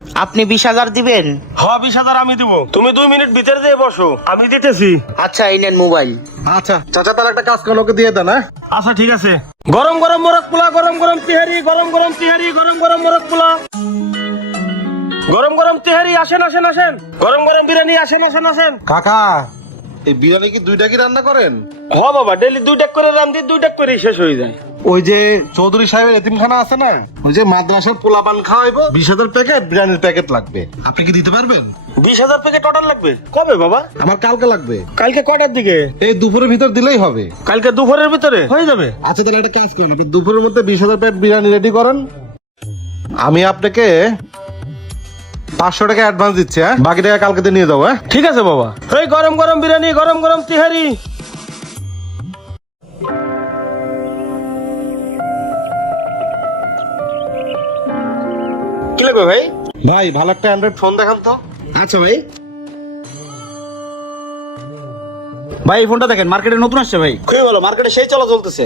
আপনি 20,000 দিবেন? হ্যাঁ 20,000 আমি দিব, তুমি 2 মিনিট ভিতরে যেয়ে বসো, আমি দিতেছি। আচ্ছা এই নেন মোবাইল। আচ্ছা চাচা, তাহলে একটা কাজ করেন, ওকে দিয়ে দেন। হ্যাঁ আচ্ছা ঠিক আছে। গরম গরম মোরগ পোলা, গরম গরম তিহারি, গরম গরম তিহারি, গরম গরম মোরগ পোলা, গরম গরম তিহারি, আসেন আসেন আসেন, গরম গরম বিরিয়ানি, আসেন আসেন আসেন। কাকা, এই বিরিয়ানি কি দুইটা কি রান্না করেন? হ্যাঁ বাবা, ডেইলি 2 টাক করে রান্ধি, 2 টাক করে শেষ হয়ে যায়। ওই যে চৌধুরী সাহেবের এতিমখানা আছে না, ওই যে মাদ্রাসার পোলাপান খাওয়াইবো, 20,000 প্যাকেট বিরিয়ানির প্যাকেট লাগবে। আপনি কি দিতে পারবেন? 20,000 প্যাকেট অর্ডার লাগবে? কবে বাবা? আমার কালকে লাগবে। কালকে কটার দিকে? এই দুপুরের ভিতর দিলেই হবে। কালকে দুপুরের ভিতরে হয়ে যাবে। আচ্ছা তাহলে একটা কাজ করেন, আপনি দুপুরের মধ্যে 20,000 প্যাকেট বিরিয়ানি রেডি করেন। আমি আপনাকে 500 টাকা অ্যাডভান্স দিচ্ছি, হ্যাঁ বাকি টাকা কালকে দিয়ে নিয়ে যাবো। হ্যাঁ ঠিক আছে বাবা। এই গরম গরম বিরিয়ানি, গরম গরম তিহারি। কি লাগবে ভাই? ভাই ভালো একটা অ্যান্ড্রয়েড ফোন দেখান তো। আচ্ছা ভাই, ভাই এই ফোনটা দেখেন, মার্কেটে নতুন আসছে ভাই, খুবই ভালো, মার্কেটে সেই চলা চলতেছে।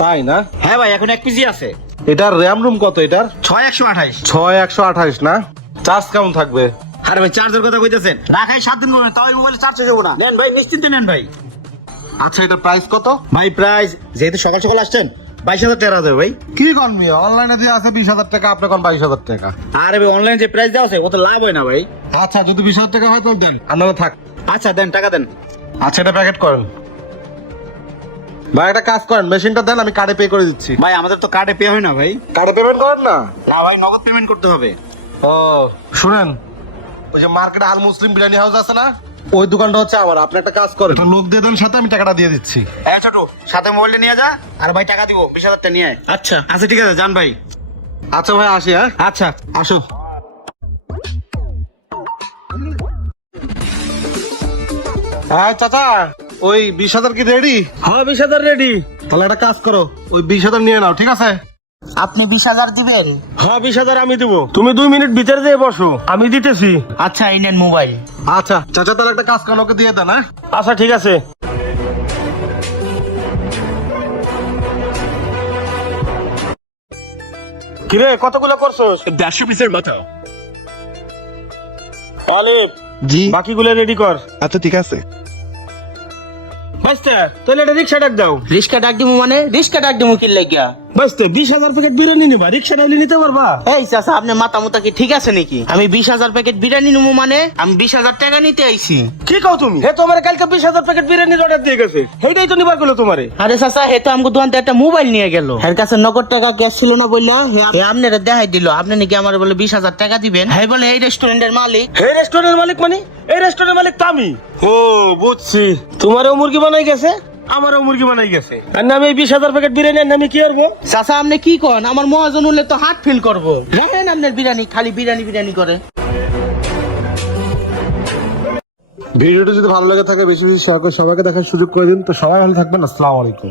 তাই না? হ্যাঁ ভাই, এখন 1 পিজি আছে। এটার র্যাম রুম কত? এটার 6128। 6128 না? চার্জ কেমন থাকবে? আরে ভাই চার্জের কথা কইতেছেন, রাখাই 7 দিন করবেন, তাও এই মোবাইলে চার্জ হয়ে যাবো না। নেন ভাই, নিশ্চিন্তে নেন ভাই। আচ্ছা এটার প্রাইস কত? ভাই প্রাইস, যেহেতু সকাল সকাল আসছেন, 22,000 টাকা দেবে ভাই। কি কন মিয়া, অনলাইনে দিয়ে আছে 20,000 টাকা, আপনি কোন 22,000 টাকা? আরে ভাই অনলাইন যে প্রাইস দেওয়া আছে ও তো লাভ হয় না ভাই। আচ্ছা যদি 20,000 টাকা হয় তাহলে দেন, আপনারা থাক। আচ্ছা দেন, টাকা দেন। আচ্ছা এটা প্যাকেট করেন। ভাই একটা কাজ করেন, মেশিনটা দেন, আমি কার্ডে পে করে দিচ্ছি। ভাই আমাদের তো কার্ডে পে হয় না ভাই। কার্ডে পেমেন্ট করেন না? না ভাই, নগদ পেমেন্ট করতে হবে। ও শুনেন, ওই যে মার্কেটে আল মুসলিম বিরিয়ানি হাউস আছে না, ওই দোকানটা হচ্ছে আমার। আপনি একটা কাজ করেন, একটা লোক দিয়ে দেন সাথে, আমি টাকাটা দিয়ে দিচ্ছি। হ্যাঁ ছোট, সাথে মোবাইলটা নিয়ে যা, আর ভাই টাকা দিব 20,000 টাকা নিয়ে আয়। আচ্ছা আচ্ছা ঠিক আছে, যান ভাই। আচ্ছা ভাই আসি। হ্যাঁ আচ্ছা আসো। হ্যাঁ চাচা, ওই 20,000 কি রেডি? হ্যাঁ 20,000 রেডি। তাহলে একটা কাজ করো, ওই 20,000 নিয়ে নাও, ঠিক আছে? আপনি 20,000 দিবেন? হ্যাঁ 20,000 আমি দিব, তুমি 2 মিনিট ভিতরে যেয়ে বসো, আমি দিতেছি। আচ্ছা এই নেন মোবাইল। আচ্ছা চাচা, তাহলে একটা কাজ করেন, ওকে দিয়ে দেন। হ্যাঁ আচ্ছা ঠিক আছে। কিরে কতগুলো করছস? 150 পিসের মতো। আলিফ, জি বাকিগুলো রেডি কর। আচ্ছা ঠিক আছে। বাইস্তা, তাহলে একটা রিক্সা ডাক দাও। রিস্কা ডাক দিমু মানে? রিস্কা ডাক দিমু কি লাগিয়া? বাইস্তা, 20,000 প্যাকেট বিরিয়ানি নিবা, রিক্সা ডাইলে নিতে পারবা? এই চাচা, আপনি মাথা মুতা কি ঠিক আছে নাকি? আমি 20,000 প্যাকেট বিরিয়ানি নিমু মানে আমি 20,000 টাকা নিতে আইছি। কি কও তুমি? হে তোমার কালকে 20,000 প্যাকেট বিরিয়ানির অর্ডার দিয়ে গেছে, সেইটাই তো নিবার কইলো তোমারে। আরে চাচা, হে তো আমগো দোকান থেকে একটা মোবাইল নিয়ে গেল, এর কাছে নগদ টাকা ক্যাশ ছিল না বললা হে আপনারা দেখাই দিল। আপনি নাকি আমার বলে 20,000 টাকা দিবেন। হ্যাঁ বলে এই রেস্টুরেন্টের মালিক। হে রেস্টুরেন্টের মালিক মানে? এই রেস্টুরেন্টের মালিক তো আমি। ও বুঝছি, তোমারও মুরগি বানাই গেছে, আমারও মুরগি বানাই গেছে, আর না আমি 20,000 প্যাকেট বিরিয়ানি আর আমি কি করবো? চাচা আপনি কি করেন? আমার মহাজন হলে তো হার্ট ফিল করবো। দেখেন আপনার বিরিয়ানি খালি বিরিয়ানি বিরিয়ানি করে। ভিডিওটা যদি ভালো লেগে থাকে বেশি বেশি শেয়ার করে সবাইকে দেখার সুযোগ করে দিন। তো সবাই ভালো থাকবেন, আসসালামু আলাইকুম।